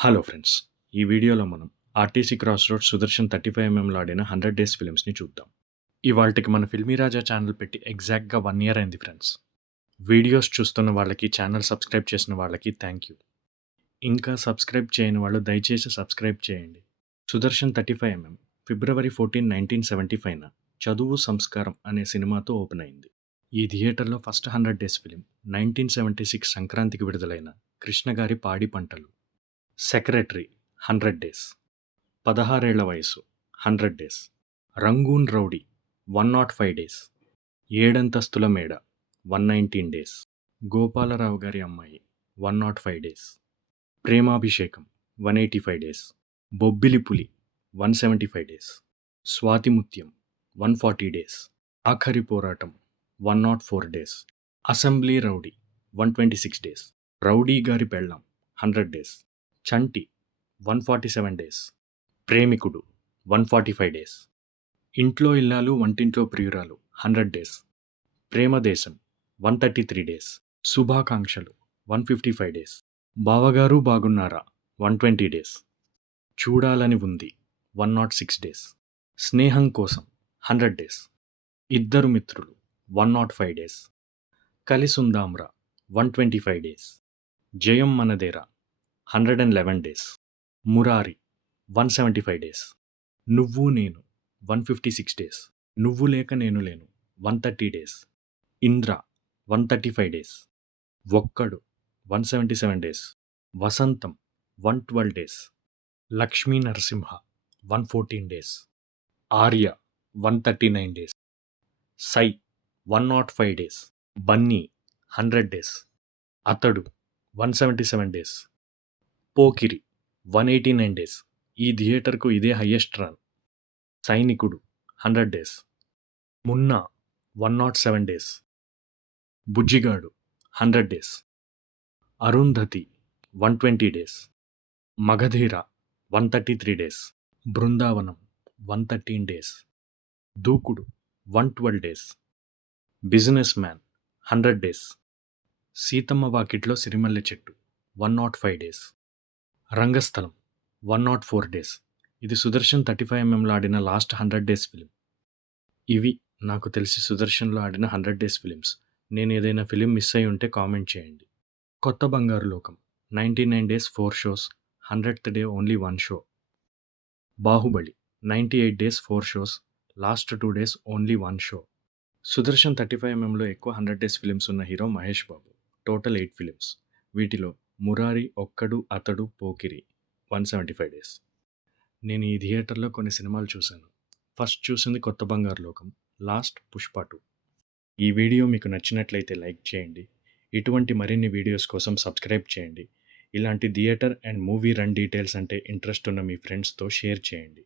Hello friends! ఈ వీడియోలో మనం ఆర్టీసీ క్రాస్ రోడ్స్ సుదర్శన్ 35 ఎంఎంలో ఆడిన 100 డేస్ ఫిల్మ్స్‌ని చూద్దాం. ఇవాల్టికి మన ఫిల్మీ రాజా ఛానల్ పెట్టి ఎగ్జాక్ట్‌గా 1 ఇయర్ అయింది ఫ్రెండ్స్. వీడియోస్ చూస్తున్న వాళ్ళకి, ఛానల్ సబ్స్క్రైబ్ చేసిన వాళ్ళకి థ్యాంక్ యూ. ఇంకా సబ్స్క్రైబ్ చేయని వాళ్ళు దయచేసి సబ్స్క్రైబ్ చేయండి. సుదర్శన్ 35 ఎంఎం ఫిబ్రవరి 14, 1975న 'చదువు సంస్కారం' అనే సినిమాతో ఓపెన్ అయింది. ఈ థియేటర్‌లో ఫస్ట్ 100 డేస్ ఫిల్మ్ 1976 సంక్రాంతికి విడుదలైన 'కృష్ణ గారి పాడి పంటలు', 'సెక్రటరీ' 100 డేస్, 16 ఏళ్ల వయసు 100 డేస్, 'రంగూన్ రౌడీ' 105 డేస్, 'ఏడంతస్తుల మేడ' 119 డేస్, 'గోపాలరావు గారి అమ్మాయి' 105 డేస్, 'ప్రేమాభిషేకం' 185 డేస్, 'బొబ్బిలి పులి' 175 డేస్, 'స్వాతిముత్యం' 140 డేస్, 'ఆఖరి పోరాటం' 104 days, 'assembly rowdy' 126 days, 'rowdy గారి పెళ్ళాం' 100 డేస్, 'చంటి' 147 డేస్, 'ప్రేమికుడు' 145 డేస్, 'ఇంట్లో ఇల్లాలు వంటింట్లో ప్రియురాలు' 100 డేస్, 'ప్రేమదేశం' 133 డేస్, 'శుభాకాంక్షలు' 155 డేస్, 'బావగారు బాగున్నారా' 120 డేస్, 'చూడాలని ఉంది' 106 డేస్, 'స్నేహం కోసం' 100 డేస్, 'ఇద్దరు మిత్రులు' 105 డేస్, 'కలిసుందాంరా' 125 డేస్, 'జయం మనదేరా' 111 డేస్, 'మురారి' 175 డేస్, 'నువ్వు నేను' 156 డేస్, 'నువ్వు లేక నేను లేను' 130 డేస్, 'ఇంద్ర' 135 డేస్, 'ఒక్కడు' 177 days, 'Vasantham' 112 days, 'Lakshmi Narasimha' 114 days, 'Arya' 139 days, 'Sye' 105 days, 'Bunny' 100 days, 'Athadu' 177 days, 'Pokiri' 189 days, ఈ థియేటర్కు ఇదే highest run, 'Sainikudu' 100 days, 'Munna' 107 days, 'Bujjigadu' 100 days, 'Arundhati' 120 days, 'Magadheera' 133 days, 'Brindavanam' 113 days, 'Dookudu' 112 days, 'businessman' 100 days, 'Seethamma Vakitlo Sirimalle చెట్టు' 105 డేస్, 'రంగస్థలం' 104 డేస్. ఇది సుదర్శన్ 35 ఎంఎంలో ఆడిన లాస్ట్ 100 డేస్ ఫిలిం. ఇవి నాకు తెలిసి సుదర్శన్లో ఆడిన 100 డేస్ ఫిలిమ్స్. నేను ఏదైనా ఫిలిం మిస్ అయి ఉంటే కామెంట్ చేయండి. 'కొత్త Bangaru Lokam' 99 days 4 shows, 100th day only 1 show. 'Baahubali' 98 days 4 shows, last 2 days only 1 show. Sudarshan 35 ఎంఎంలో ఎక్కువ 100 డేస్ ఫిలిమ్స్ ఉన్న hero Mahesh Babu. Total 8 films. వీటిలో 'మురారి', 'ఒక్కడు', 'అతడు', 'పోకిరి' 175 డేస్. నేను ఈ థియేటర్లో కొన్ని సినిమాలు చూశాను. ఫస్ట్ చూసింది 'కొత్త బంగారు లోకం', లాస్ట్ 'పుష్ప 2'. ఈ వీడియో మీకు నచ్చినట్లయితే లైక్ చేయండి. ఇటువంటి మరిన్ని వీడియోస్ కోసం సబ్స్క్రైబ్ చేయండి. ఇలాంటి theatre and movie run details అంటే ఇంట్రెస్ట్ ఉన్న మీ ఫ్రెండ్స్తో షేర్ చేయండి.